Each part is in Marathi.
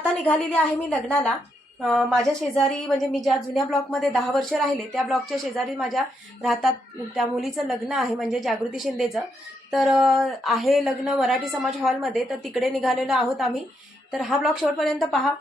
आता निघालेली आहे मी लग्नाला। माझ्या शेजारी म्हणजे मी ज्या जुन्या ब्लॉकमध्ये 10 वर्ष राहिले त्या ब्लॉकच्या शेजारी माझ्या राहतात, त्या मुलीचं लग्न आहे म्हणजे जागृती शिंदेचं। तर आहे लग्न मराठी समाज हॉलमध्ये, तर तिकडे निघालेलो आहोत आम्ही। तर हा ब्लॉग शेवटपर्यंत पहा।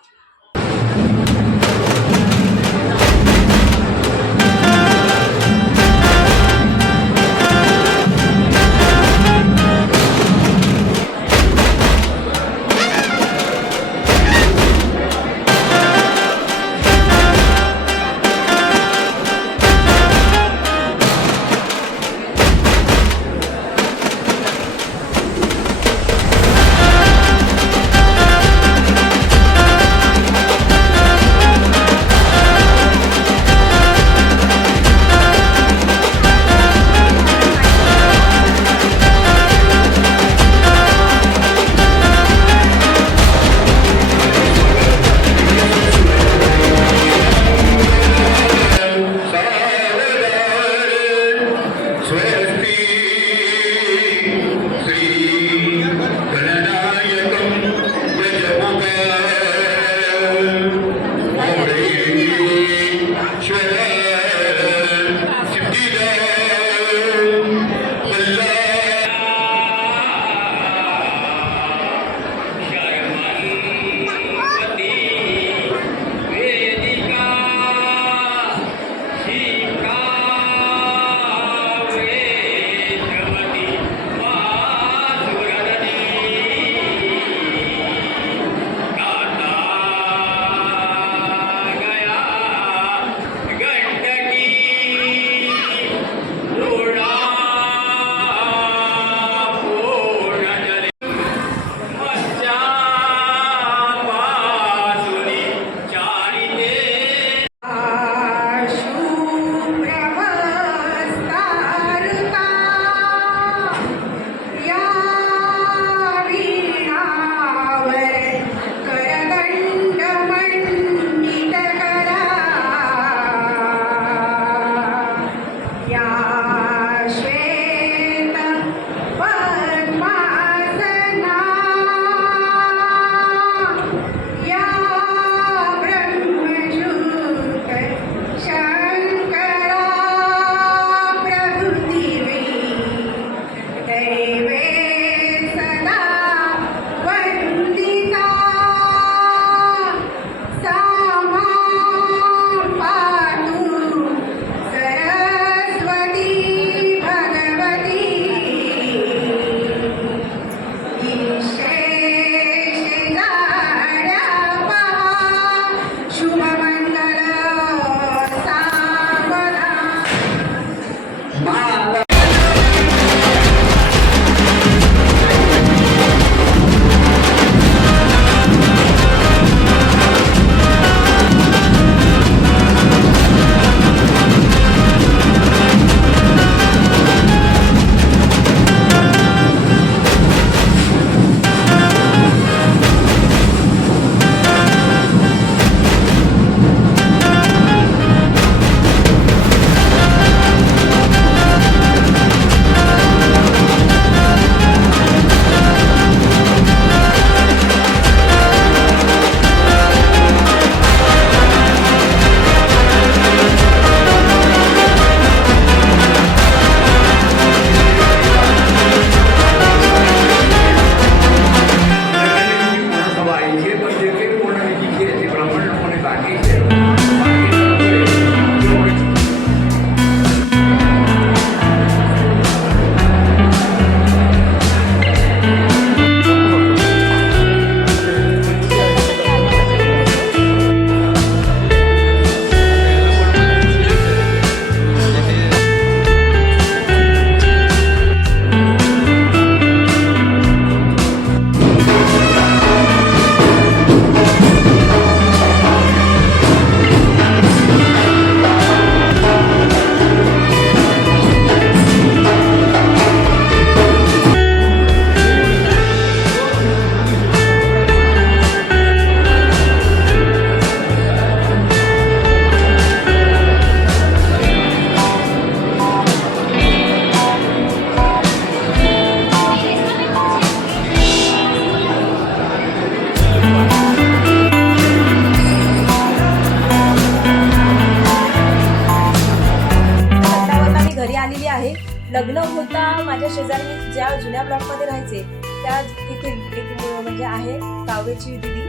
लग्न होता माझ्या शेजारी मी ज्या जुन्या ब्लॉकमध्ये राहायचे त्या तिथील एक म्हणजे आहे काव्याची दिदी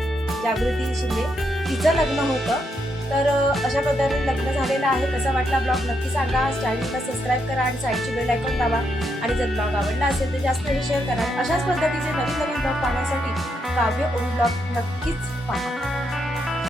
जागृती शिंदे, तिचं लग्न होतं. तर अशा पद्धतीने लग्न झालेलं आहे. कसा वाटला ब्लॉग नक्की सांगा. चॅनलला सबस्क्राईब करा आणि साईडची बेल आयकॉन दाबा. आणि जर ब्लॉग आवडला असेल तर जास्त हे शेअर करा. अशाच पद्धतीचे नवीन नवीन ब्लॉग पाहण्यासाठी काव्य ओम ब्लॉग नक्कीच पहा.